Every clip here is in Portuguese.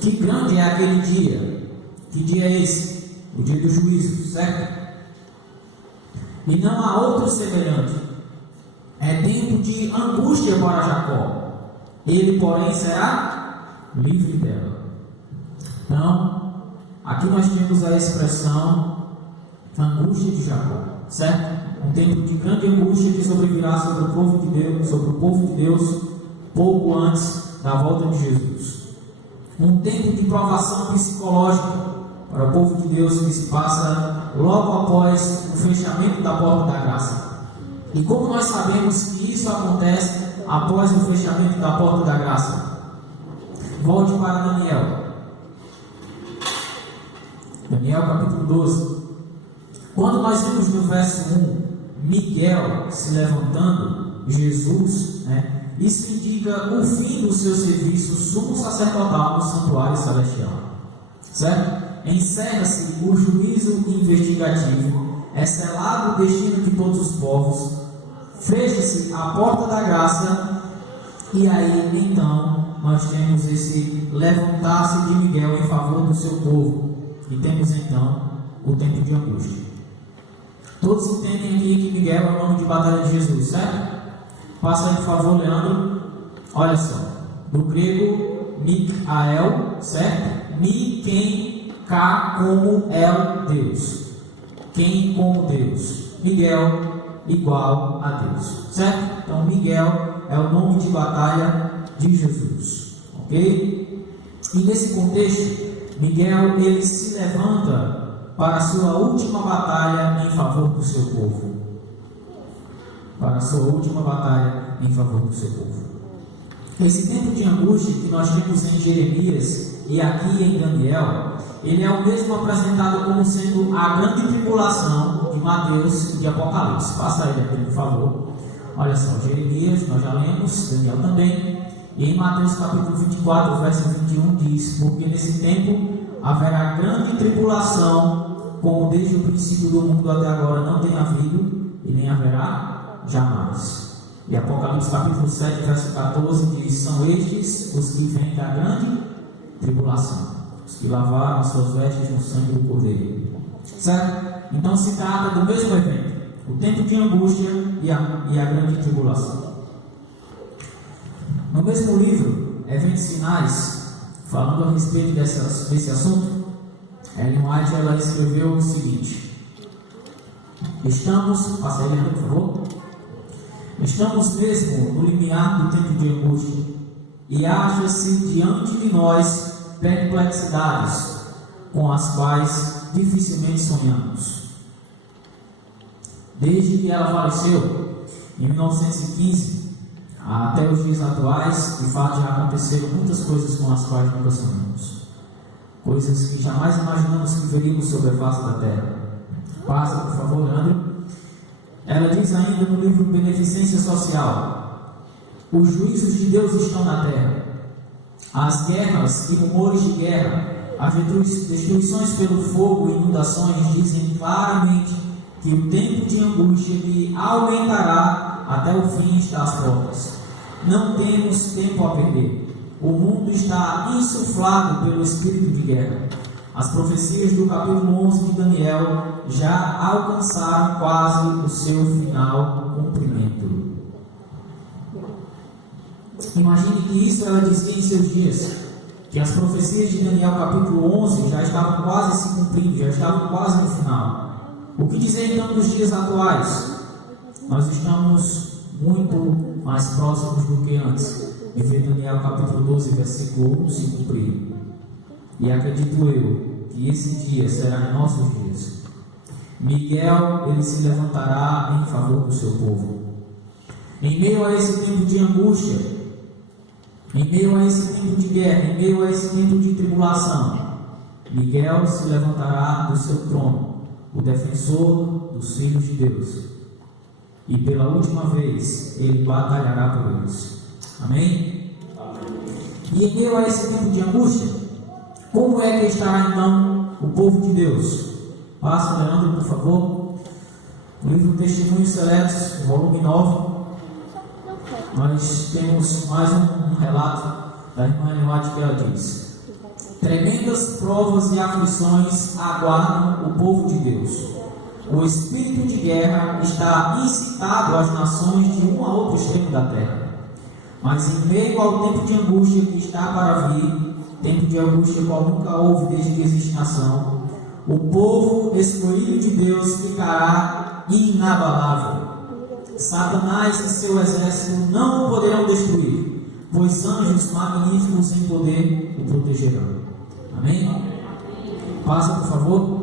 Que grande é aquele dia. Que dia é esse? O dia do juízo, certo? E não há outro semelhante. É tempo de angústia para Jacó. Ele, porém, será livre dela. Então, aqui nós temos a expressão angústia de Jacó, certo? Um tempo de grande angústia que sobrevirá sobre o povo de Deus, pouco antes da volta de Jesus. Um tempo de provação psicológica para o povo de Deus que se passa logo após o fechamento da porta da graça. E como nós sabemos que isso acontece após o fechamento da porta da graça? Volte para Daniel. Daniel capítulo 12. Quando nós vimos no verso 1, Miguel se levantando, Jesus, isso indica o fim do seu serviço sumo sacerdotal no santuário celestial, certo? Encerra-se o juízo investigativo, é selado o destino de todos os povos, fecha-se a porta da graça, e aí então nós temos esse levantar-se de Miguel em favor do seu povo, e temos então o tempo de angústia. Todos entendem aqui que Miguel é o nome de batalha de Jesus, certo? Passa aí por favor, Leandro. Olha só, no grego, Mikael, certo? Mi, quem, K como El, Deus. Quem como Deus. Miguel igual a Deus, certo? Então Miguel é o nome de batalha de Jesus, ok? E nesse contexto, Miguel ele se levanta para a sua última batalha em favor do seu povo. Para a sua última batalha em favor do seu povo. Esse tempo de angústia que nós temos em Jeremias e aqui em Daniel, ele é o mesmo apresentado como sendo a grande tribulação de Mateus e de Apocalipse. Passa aí aqui, por favor. Olha só, Jeremias, nós já lemos, Daniel também. E em Mateus capítulo 24, verso 21 diz: porque nesse tempo haverá grande tribulação, como desde o princípio do mundo até agora não tem havido e nem haverá jamais. E Apocalipse capítulo 7, verso 14 diz: são estes os que vêm da grande tribulação, os que lavaram as suas vestes no sangue do Cordeiro. Certo? Então se trata do mesmo evento, o tempo de angústia e a grande tribulação. No mesmo livro, Eventos Finais, falando a respeito desse assunto, Ellen White ela escreveu o seguinte: passa aí, por favor. Estamos mesmo no limiar do tempo de angústia, e acha-se diante de nós perplexidades com as quais dificilmente sonhamos. Desde que ela faleceu, em 1915, até os dias atuais, de fato já aconteceram muitas coisas com as quais nunca sonhamos. Coisas que jamais imaginamos que veríamos sobre a face da terra. Passa, por favor, Leandro. Ela diz ainda no livro Beneficência Social: os juízos de Deus estão na terra. As guerras e rumores de guerra, as destruições pelo fogo e inundações dizem claramente que o tempo de angústia lhe aumentará até o fim está às portas. Não temos tempo a perder. O mundo está insuflado pelo espírito de guerra. As profecias do capítulo 11 de Daniel já alcançaram quase o seu final cumprimento. Imagine que isso ela dizia em seus dias, que as profecias de Daniel capítulo 11 já estavam quase se cumprindo, já estavam quase no final. O que dizer então dos dias atuais? Nós estamos muito mais próximos do que antes de ver Daniel capítulo 12, versículo 1 se cumprir. E acredito eu que esse dia será em nossos dias. Miguel, ele se levantará em favor do seu povo. Em meio a esse tempo de angústia, em meio a esse tempo de guerra, em meio a esse tempo de tribulação, Miguel se levantará do seu trono, o defensor dos filhos de Deus. E pela última vez, ele batalhará por eles. Amém? E em meio a esse tempo de angústia, como é que estará então o povo de Deus? Passa, Leandro, por favor. O livro Testemunhos Seletos, volume 9. Nós temos mais um relato da irmã Ellen White, que ela diz: tremendas provas e aflições aguardam o povo de Deus. O espírito de guerra está incitado às nações de um a outro extremo da terra. Mas em meio ao tempo de angústia que está para vir, tempo de angústia qual nunca houve desde que existe nação, o povo escolhido de Deus ficará inabalável. Satanás e seu exército não o poderão destruir, pois anjos magníficos em poder o protegerão. Amém? Passa, por favor.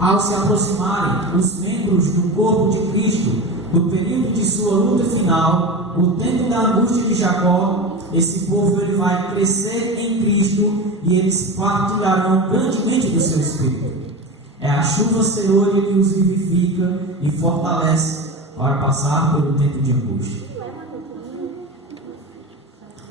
Ao se aproximarem os membros do corpo de Cristo do período de sua luta final, o tempo da angústia de Jacó, esse povo ele vai crescer em Cristo e eles partilharão grandemente do seu Espírito. É a chuva serôdia que os vivifica e fortalece para passar pelo tempo de angústia.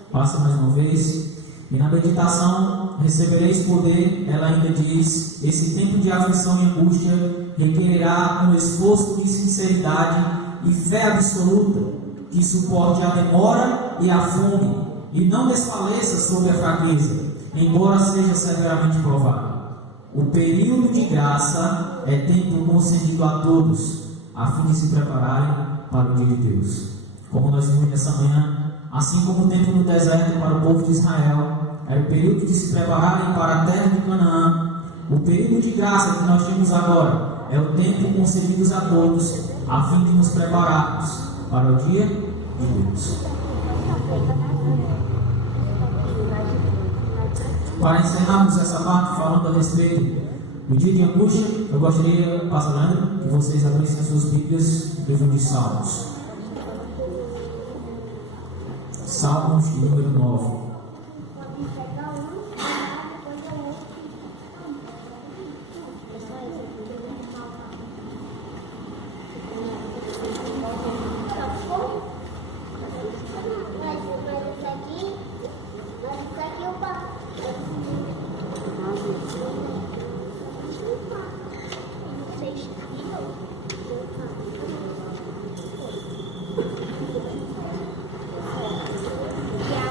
Passa mais uma vez. E na meditação recebereis poder. Ela ainda diz: esse tempo de aflição e angústia requererá um esforço de sinceridade e fé absoluta, que suporte a demora e a fome, e não desfaleça sob a fraqueza, embora seja severamente provado. O período de graça é tempo concedido a todos, a fim de se prepararem para o dia de Deus. Como nós vimos nessa manhã, assim como o tempo no deserto para o povo de Israel era o período de se prepararem para a terra de Canaã, o período de graça que nós temos agora é o tempo concedido a todos, a fim de nos prepararmos para o dia de Deus. Para encerrarmos essa parte falando a respeito do dia de angústia, eu gostaria, Pastor Leandro, que vocês abrissem as suas Bíblias no livro de Salmos. Salmos de número 9.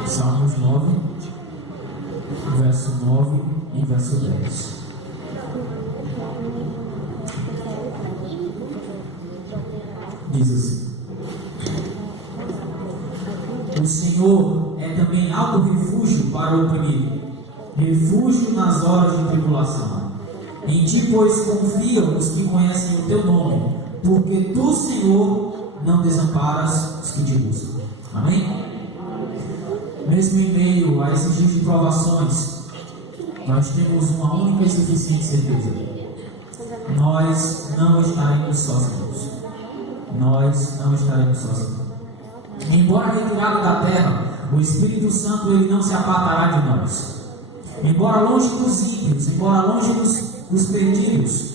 Salmos 9, verso 9 e verso 10. Diz assim: o Senhor é também alto refúgio para o oprimido, refúgio nas horas de tribulação. Em ti, pois, confiam os que conhecem o teu nome, porque tu, Senhor, não desamparas os que te buscam. Amém? Mesmo em meio a esses dias de provações, nós temos uma única e suficiente certeza: nós não estaremos sozinhos. Nós não estaremos sozinhos. Embora retirado da terra, o Espírito Santo ele não se apartará de nós. Embora longe dos ímpios, embora longe dos perdidos,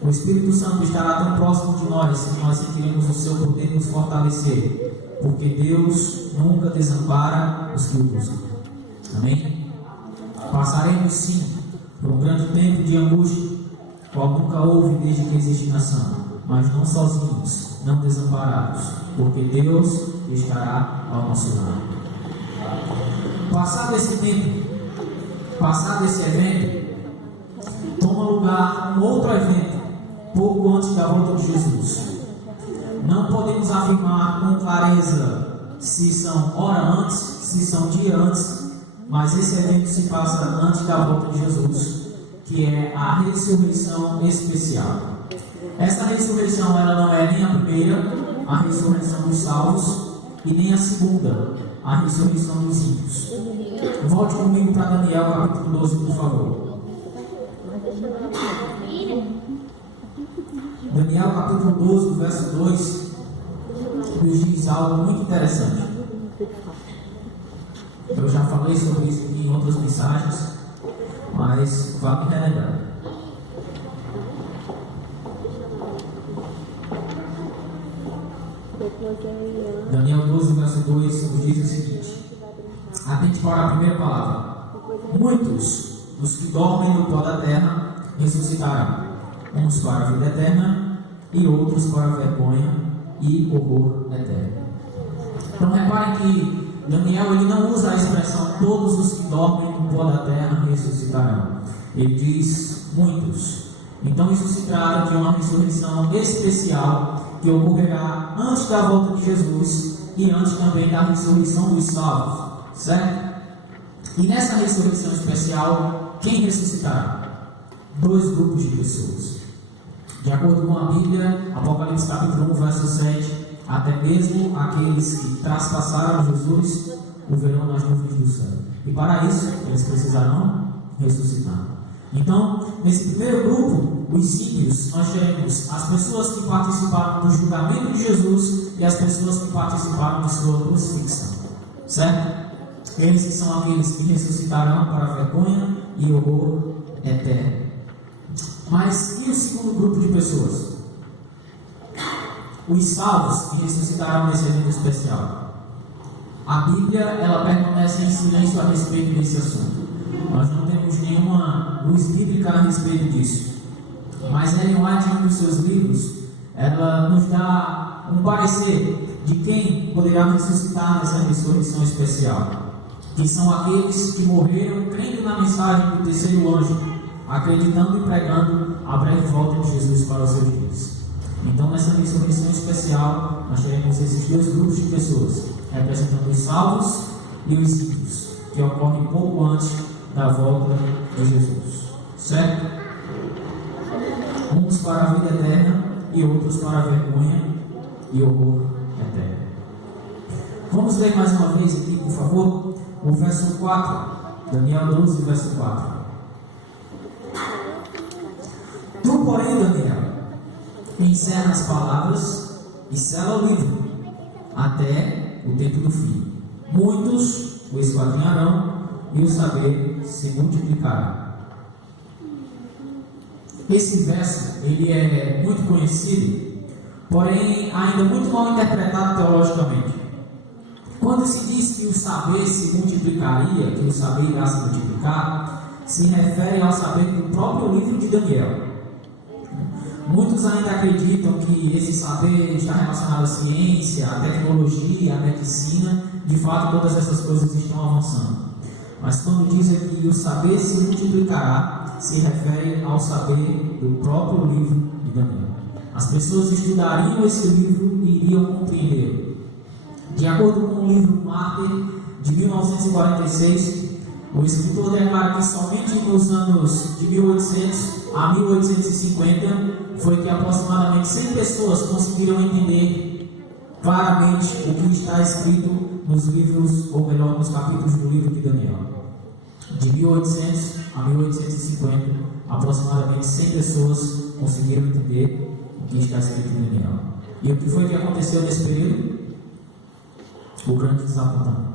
o Espírito Santo estará tão próximo de nós que nós sentiremos o seu poder nos fortalecer, porque Deus nunca desampara os que o buscam. Amém? Passaremos sim por um grande tempo de angústia, qual nunca houve desde que existe nação, mas não sozinhos, não desamparados, porque Deus estará ao nosso lado. Passado esse tempo, passado esse evento, toma lugar um outro evento, pouco antes da volta de Jesus. Não podemos afirmar com clareza se são hora antes, se são dia antes, mas esse evento se passa antes da volta de Jesus, que é a ressurreição especial. Essa ressurreição ela não é nem a primeira, a ressurreição dos salvos, e nem a segunda, a ressurreição dos ímpios. Volte comigo para Daniel capítulo 12, por favor. Daniel capítulo 12, verso 2, nos diz algo muito interessante. Eu já falei sobre isso aqui em outras mensagens, mas vale relembrar. Daniel 12, verso 2 nos diz o seguinte: atente para a primeira palavra. Muitos dos que dormem no pó da terra ressuscitarão, uns para a vida eterna e outros para a vergonha e horror eterno. Então reparem que Daniel ele não usa a expressão todos os que dormem no pó da terra ressuscitarão. Ele diz muitos. Então isso se trata de uma ressurreição especial que ocorrerá antes da volta de Jesus e antes também da ressurreição dos salvos, certo? E nessa ressurreição especial, quem ressuscitará? 2 grupos de pessoas. De acordo com a Bíblia, Apocalipse capítulo 1, verso 7, até mesmo aqueles que traspassaram Jesus o verão nas nuvens do céu. E para isso, eles precisarão ressuscitar. Então, nesse primeiro grupo, os ímpios, nós teremos as pessoas que participaram do julgamento de Jesus e as pessoas que participaram de sua crucifixão. Certo? Eles são aqueles que ressuscitarão para a vergonha e horror eterno. Mas e o segundo grupo de pessoas? Os salvos que ressuscitarão nesse evento especial. A Bíblia, ela permanece em silêncio a respeito desse assunto. Nós não temos nenhuma luz bíblica a respeito disso. Mas Ellen White, em um dos seus livros, ela nos dá um parecer de quem poderá ressuscitar nessa ressurreição especial. Que são aqueles que morreram crendo na mensagem do terceiro anjo, acreditando e pregando a breve volta de Jesus para os seus dias. Então, nessa ressurreição especial, nós teremos esses 2 grupos de pessoas, representando os salvos e os ímpios, que ocorrem pouco antes da volta de Jesus. Certo? Uns para a vida eterna e outros para a vergonha e horror eterno. Vamos ler mais uma vez aqui, por favor, o verso 4, Daniel 12, verso 4. Tu, porém, Daniel, encerra as palavras e sela o livro até o tempo do fim. Muitos o esquadrinharão e o saber se multiplicará. Esse verso ele é muito conhecido, porém ainda muito mal interpretado teologicamente. Quando se diz que o saber se multiplicaria, que o saber irá se multiplicar, se refere ao saber do próprio livro de Daniel. Muitos ainda acreditam que esse saber está relacionado à ciência, à tecnologia, à medicina. De fato, todas essas coisas estão avançando. Mas quando diz aqui que o saber se multiplicará, se refere ao saber do próprio livro de Daniel. As pessoas estudariam esse livro e iriam compreendê-lo. De acordo com o livro Martyr, de 1946, o escritor declara que somente nos anos de 1800 a 1850 foi que aproximadamente 100 pessoas conseguiram entender claramente o que está escrito nos livros, ou melhor, nos capítulos do livro de Daniel. De 1800 a 1850, aproximadamente 100 pessoas conseguiram entender o que está escrito em Daniel. E o que foi que aconteceu nesse período? O grande desapontamento.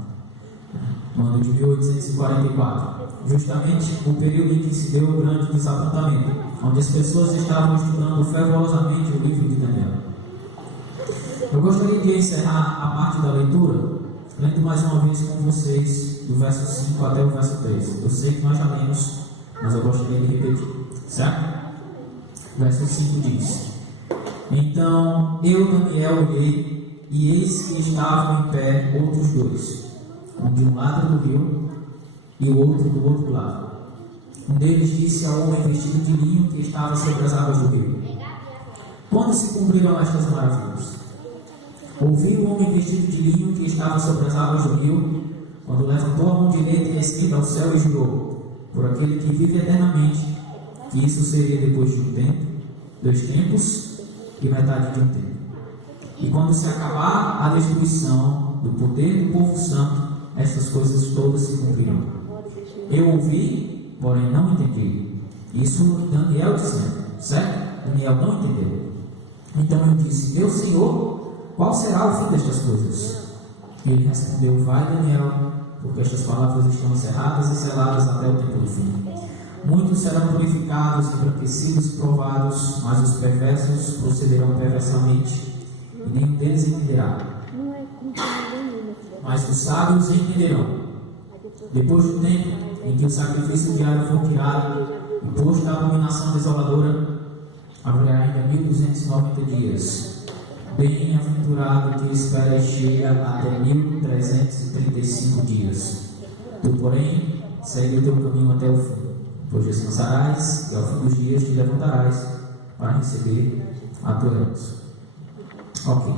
No ano de 1844, justamente o período em que se deu o grande desapontamento, onde as pessoas estavam estudando fervorosamente o livro de Daniel. Eu gostaria de encerrar a parte da leitura, lendo mais uma vez com vocês, do verso 5 até o verso 3. Eu sei que nós já lemos, mas eu gostaria de repetir, certo? Verso 5 diz: Então eu, Daniel, olhei, e eis que estavam em pé outros 2, um de um lado do rio e o outro do outro lado. Um deles disse ao homem vestido de linho que estava sobre as águas do rio: Quando se cumpriram estas maravilhas? Ouvi o homem vestido de linho que estava sobre as águas do rio, quando levantou a mão direita e a esquerda ao céu e jurou, por aquele que vive eternamente, que isso seria depois de um tempo, 2 tempos e metade de um tempo. E quando se acabar a destruição do poder do povo santo, estas coisas todas se cumprirão. Eu ouvi, porém não entendi. Isso Daniel dizendo, certo? Daniel não entendeu. Então eu disse: Meu Senhor, qual será o fim destas coisas? Ele respondeu: Vai, Daniel, porque estas palavras estão encerradas e seladas até o tempo do fim. Muitos serão purificados, embranquecidos, provados, mas os perversos procederão perversamente, e nenhum deles entenderá. Mas os sábios entenderão. Depois do tempo em que o sacrifício diário for tirado e posto a abominação desoladora, haverá ainda 1290 dias, Bem-aventurado que espera e chega até 1335 dias. Tu, porém, segue o teu caminho até o fim, pois descansarás e ao fim dos dias te levantarás para receber a tua herança. Ok.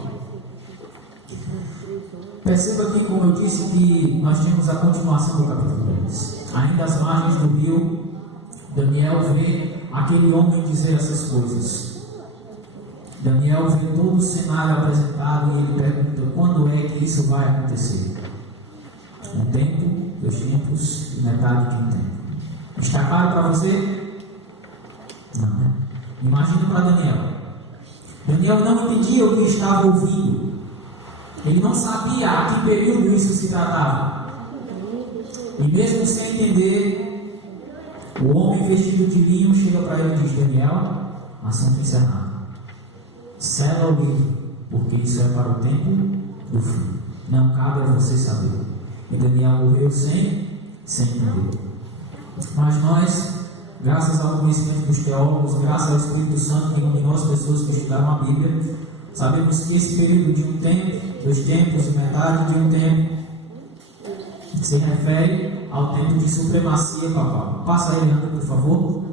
Perceba aqui, como eu disse, que nós temos a continuação do capítulo 2. Ainda às margens do rio, Daniel vê aquele homem dizer essas coisas. Daniel vê todo o cenário apresentado e ele pergunta: quando é que isso vai acontecer? Um tempo, 2 tempos e metade de um tempo. Está claro para você? Não, né? Imagina para Daniel. Daniel não entendia o que estava ouvindo. Ele não sabia a que período isso se tratava. E mesmo sem entender, o homem vestido de linho chega para ele e diz: Daniel, assunto encerrado. Sela o livro, porque isso é para o tempo do fim. Não cabe a você saber. E Daniel morreu sem entender. Mas nós, graças ao conhecimento dos teólogos, graças ao Espírito Santo que iluminou as pessoas que estudaram a Bíblia, sabemos que esse período de um tempo, 2 tempos e metade de um tempo se refere ao tempo de supremacia papal. Passa aí, Leandro, por favor.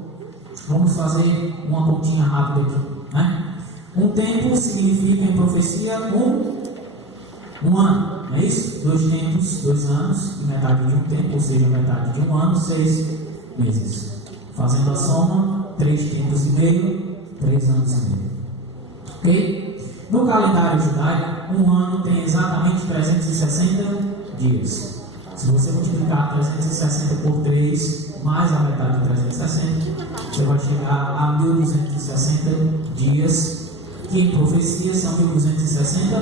Vamos fazer uma continha rápida aqui, né? Um tempo significa em profecia um ano, não é isso? 2 tempos, 2 anos, e metade de um tempo, ou seja, metade de um ano, 6 meses. Fazendo a soma, 3 tempos e meio, 3 anos e meio. Ok? No calendário judaico, um ano tem exatamente 360 dias. Se você multiplicar 360 por 3, mais a metade de 360, você vai chegar a 1260 dias, que em profecia são 1260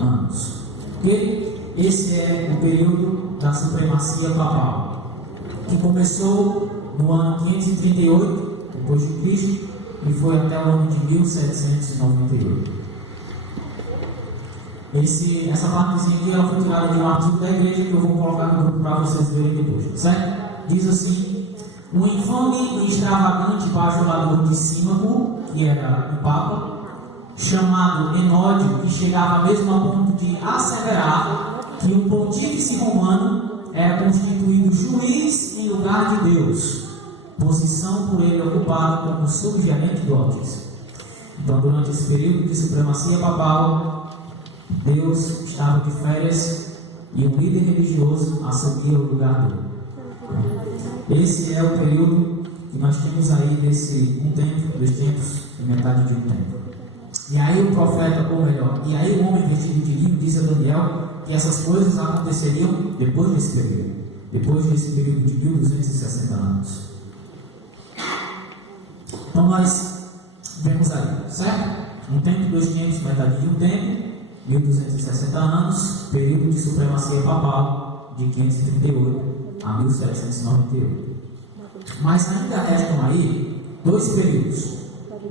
anos. Ok? Esse é o período da supremacia papal, que começou no ano 538 depois de Cristo e foi até o ano de 1798. Essa partezinha aqui ela foi tirada de um artigo da igreja que eu vou colocar no grupo para vocês verem depois, certo? Diz assim: um infame e extravagante bajulador de Símaco, que era o Papa, chamado Enódio, que chegava mesmo a ponto de asseverar que o pontífice romano era constituído juiz em lugar de Deus, posição por ele ocupada como subgerente do Altíssimo. Então, durante esse período de supremacia papal, Deus estava de férias e um líder religioso assumia o lugar dele. Esse é o período que nós temos aí desse 1 tempo, 2 tempos e metade de um tempo. E aí o profeta, ou melhor, e aí o homem vestido de linho disse a Daniel que essas coisas aconteceriam depois desse período de 1260 anos. Então nós vemos aí, certo? 1 tempo, 2 tempos, metade de um tempo, 1260 anos, período de supremacia papal de 538 a 1798. Mas ainda restam aí 2 períodos,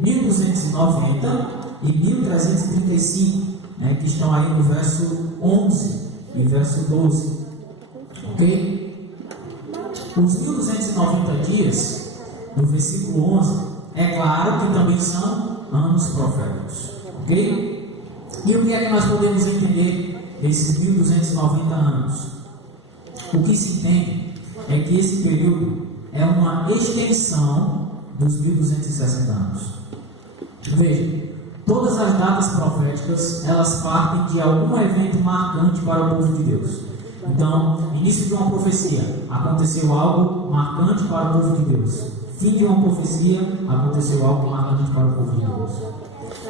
1290 e 1335, né, que estão aí no verso 11 e verso 12. Ok? Os 1290 dias, no versículo 11, é claro que também são anos proféticos. Ok? E o que é que nós podemos entender desses 1290 anos? O que se entende é que esse período é uma extensão dos 1260 anos. Veja, todas as datas proféticas, elas partem de algum evento marcante para o povo de Deus. Então, início de uma profecia, aconteceu algo marcante para o povo de Deus. Fim de uma profecia, aconteceu algo marcante para o povo de Deus.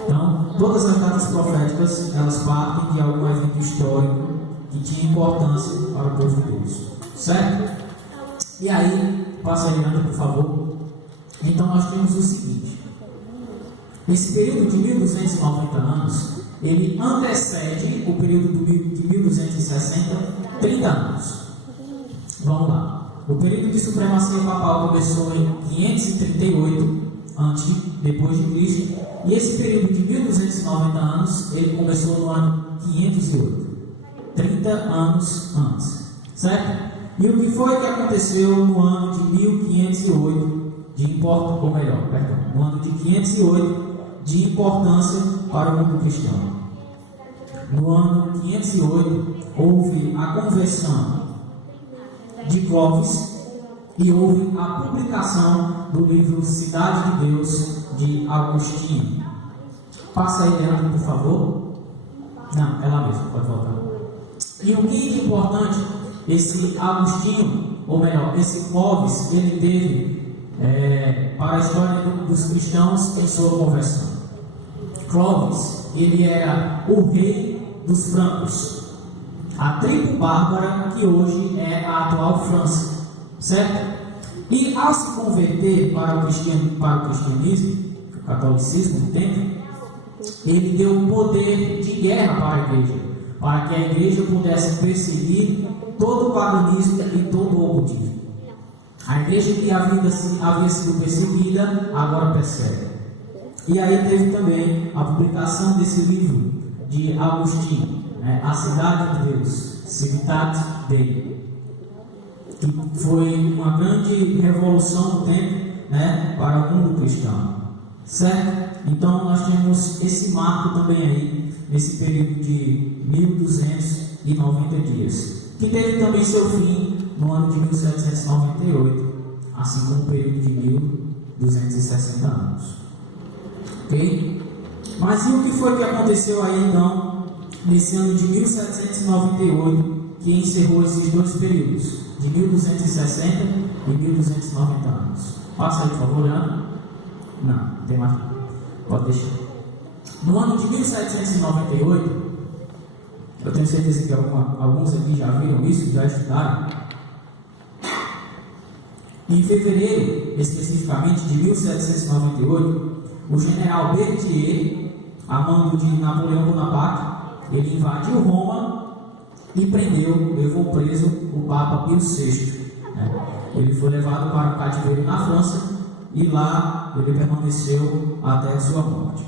Então, todas as datas proféticas, elas partem de algum evento histórico que tinha importância para o povo de Deus. Certo? E aí, passa aí, Leandro, por favor. Então, nós temos o seguinte. Esse período de 1290 anos, ele antecede o período de 1260, 30 anos. Vamos lá. O período de supremacia papal começou em 538 depois de Cristo, e esse período de 1290 anos, ele começou no ano 508, 30 anos antes, certo? E o que foi que aconteceu no ano de 1508 no ano de 508 de importância para o mundo cristão? no ano 508, houve a conversão de Clovis e houve a publicação do livro Cidade de Deus, de Agostinho. Passa aí, Leandro, por favor. Não, é lá mesmo, pode voltar. E o que é importante, esse Agostinho, ou melhor, esse Clovis, ele teve para a história dos cristãos em sua conversão. Clovis, ele era o rei dos francos, a tribo bárbara que hoje é a atual França, certo? E ao se converter para o cristianismo, o catolicismo do tempo, ele deu um poder de guerra para a igreja, para que a igreja pudesse perseguir todo o paganismo e todo o ocultismo. A igreja que havia sido perseguida, agora persegue. E aí teve também a publicação desse livro de Agostinho, A Cidade de Deus, Civitate Dei, que foi uma grande revolução do tempo, para o mundo cristão, certo? Então nós temos esse marco também aí, nesse período de 1290 dias, que teve também seu fim no ano de 1798, assim como o período de 1260 anos. Ok? Mas e o que foi que aconteceu aí então, nesse ano de 1798, que encerrou esses dois períodos, de 1260 e 1290 anos? Passa aí, por favor, Leandro. Não tem mais. Pode deixar. No ano de 1798, eu tenho certeza que alguns aqui já viram isso, já estudaram. Em fevereiro, especificamente de 1798, o general Berthier, a mando de Napoleão Bonaparte, ele invadiu Roma e levou preso o Papa Pio VI. Ele foi levado para o cativeiro na França e lá ele permaneceu até a sua morte.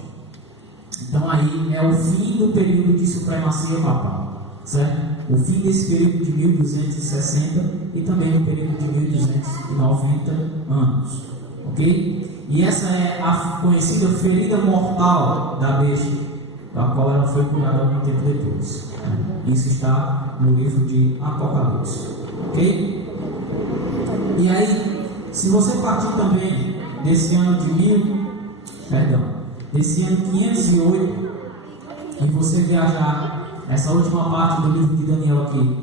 Então aí é o fim do período de supremacia papal, certo? O fim desse período de 1260 e também o período de 1290 anos, ok? E essa é a conhecida ferida mortal da besta, da qual ela foi curada algum tempo depois. Isso está no livro de Apocalipse, ok? E aí, se você partir também desse ano desse ano 508, e você viajar essa última parte do livro de Daniel aqui,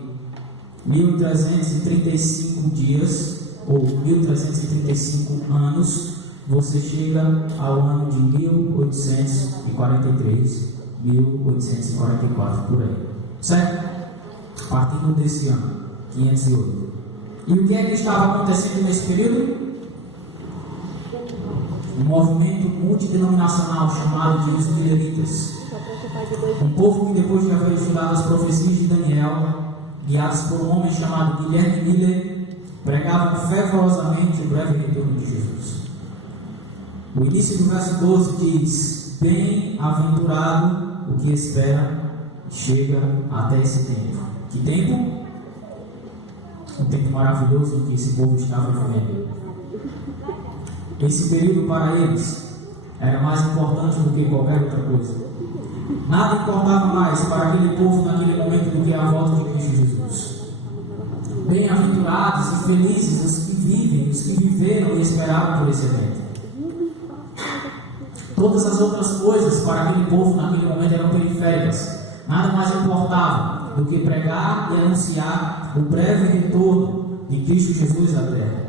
1335 dias, ou 1335 anos, você chega ao ano de 1843, 1844, por aí, certo? Partindo desse ano, 508. E o que é que estava acontecendo nesse período? Um movimento multidenominacional chamado de os Israelitas. Um povo que, depois de haver estudado as profecias de Daniel, guiados por um homem chamado Guilherme Miller, pregavam fervorosamente o breve retorno de Jesus. O início do verso 12 diz: bem-aventurado o que espera, chega até esse tempo. Que tempo? Um tempo maravilhoso em que esse povo estava vivendo. Esse período para eles era mais importante do que qualquer outra coisa. Nada importava mais para aquele povo naquele momento do que a volta de Cristo Jesus. Bem-aventurados e felizes os que vivem, os que viveram e esperaram por esse evento. Todas as outras coisas para aquele povo naquele momento eram periféricas. Nada mais importava do que pregar e anunciar o breve retorno de Cristo Jesus à terra.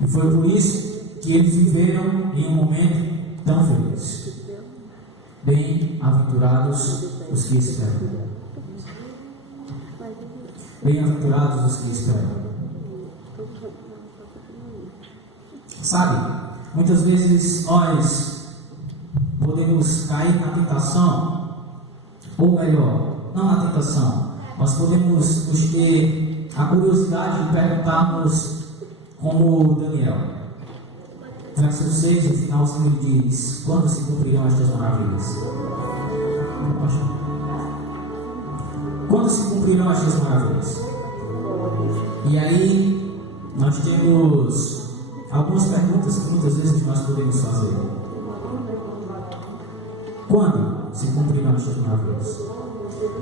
E foi por isso que eles viveram em um momento tão feliz. Bem-aventurados os que esperam. Bem-aventurados os que esperam. Sabe, muitas vezes nós podemos cair na tentação, ou melhor, não na tentação, nós podemos nos ter a curiosidade de perguntarmos como Daniel. Verso 6, no finalzinho ele diz: quando se cumprirão estas maravilhas? Quando se cumprirão estas maravilhas? E aí nós temos algumas perguntas que muitas vezes nós podemos fazer. Quando se cumprirão estas maravilhas?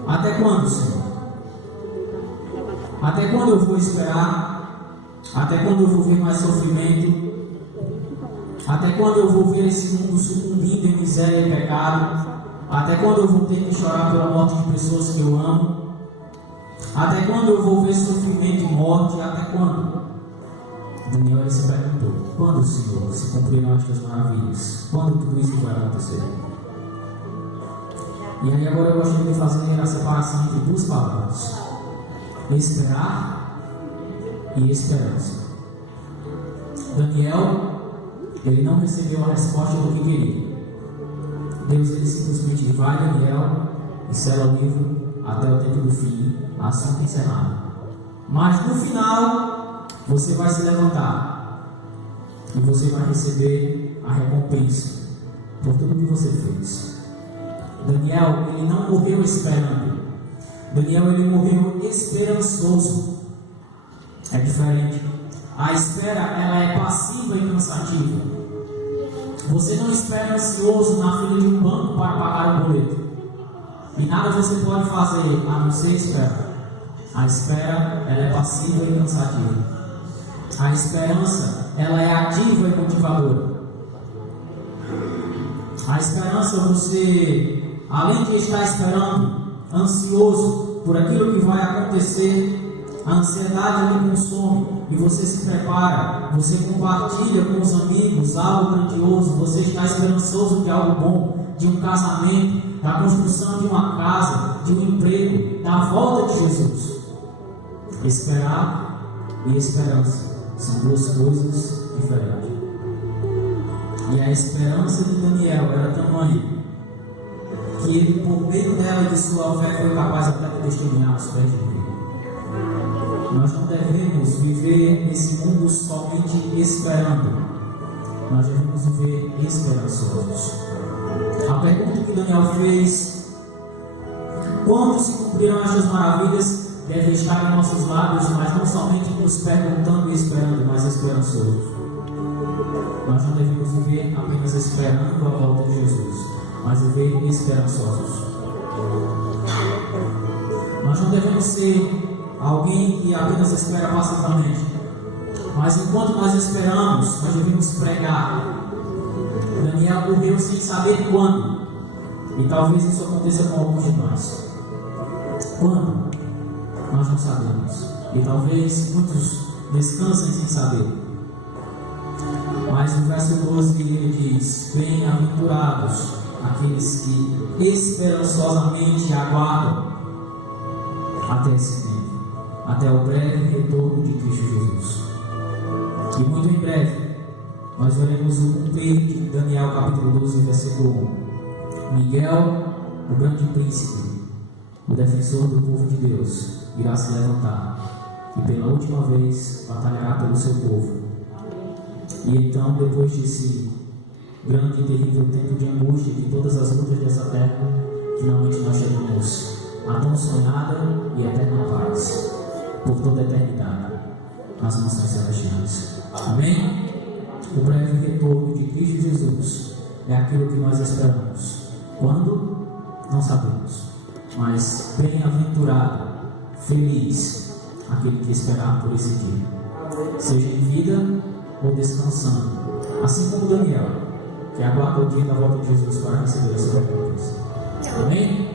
Até quando, Senhor? Até quando eu vou esperar? Até quando eu vou ver mais sofrimento? Até quando eu vou ver esse mundo sucumbindo em miséria e pecado? Até quando eu vou ter que chorar pela morte de pessoas que eu amo? Até quando eu vou ver sofrimento e morte? Até quando? Daniel ele se perguntou: quando, Senhor, se cumprirão estas maravilhas? Quando tudo isso vai acontecer? E aí agora eu gostaria de fazer a separação entre duas palavras: esperar e esperança. Daniel, ele não recebeu a resposta do que queria. Deus ele simplesmente diz: vai, Daniel, e sela o livro até o tempo do fim, assunto encerrado. Mas no final, você vai se levantar e você vai receber a recompensa por tudo que você fez. Daniel, ele não morreu esperando. Daniel, ele morreu esperançoso. É diferente. A espera, ela é passiva e cansativa. Você não espera ansioso na fila de um banco para pagar o boleto. E nada você pode fazer a não ser esperar. A espera, ela é passiva e cansativa. A esperança, ela é ativa e motivadora. A esperança, você, além de estar esperando, ansioso por aquilo que vai acontecer, a ansiedade lhe consome e você se prepara, você compartilha com os amigos algo grandioso, você está esperançoso de algo bom, de um casamento, da construção de uma casa, de um emprego, da volta de Jesus. Esperar e esperança são duas coisas diferentes. E a esperança de Daniel era tamanha que ele, por meio dela e de sua fé, foi capaz até de testemunhar os pés de Deus. Nós não devemos viver nesse mundo somente esperando. Nós devemos viver esperançosos. A pergunta que Daniel fez: quando se cumprirão estas maravilhas? Deve estar em nossos lábios, mas não somente nos perguntando e esperando, mas esperançosos. Nós não devemos viver apenas esperando a volta de Jesus, mas viver esperançosos. Nós não devemos ser alguém que apenas espera passivamente, mas enquanto nós esperamos, nós devemos pregar. Daniel morreu sem saber quando, e talvez isso aconteça com alguns de nós. Quando? Nós não sabemos, e talvez muitos descansem sem saber. Mas no verso 12 ele diz: bem-aventurados aqueles que esperançosamente aguardam até esse tempo, até o breve retorno de Cristo Jesus. E muito em breve nós veremos o cumprir de Daniel capítulo 12, versículo 1. Miguel, o grande príncipe, o defensor do povo de Deus, irá se levantar e pela última vez batalhará pelo seu povo. E então, depois desse grande e terrível tempo de angústia de todas as lutas dessa terra, finalmente nós teremos a tão sonhada e eterna paz por toda a eternidade nas mansões celestiais. Amém? O breve retorno de Cristo Jesus é aquilo que nós esperamos. Quando? Não sabemos. Mas bem-aventurado, feliz aquele que esperar por esse dia, seja em vida ou descansando, assim como Daniel, que aguarda o dia da volta de Jesus para receber a sua recompensa. Amém?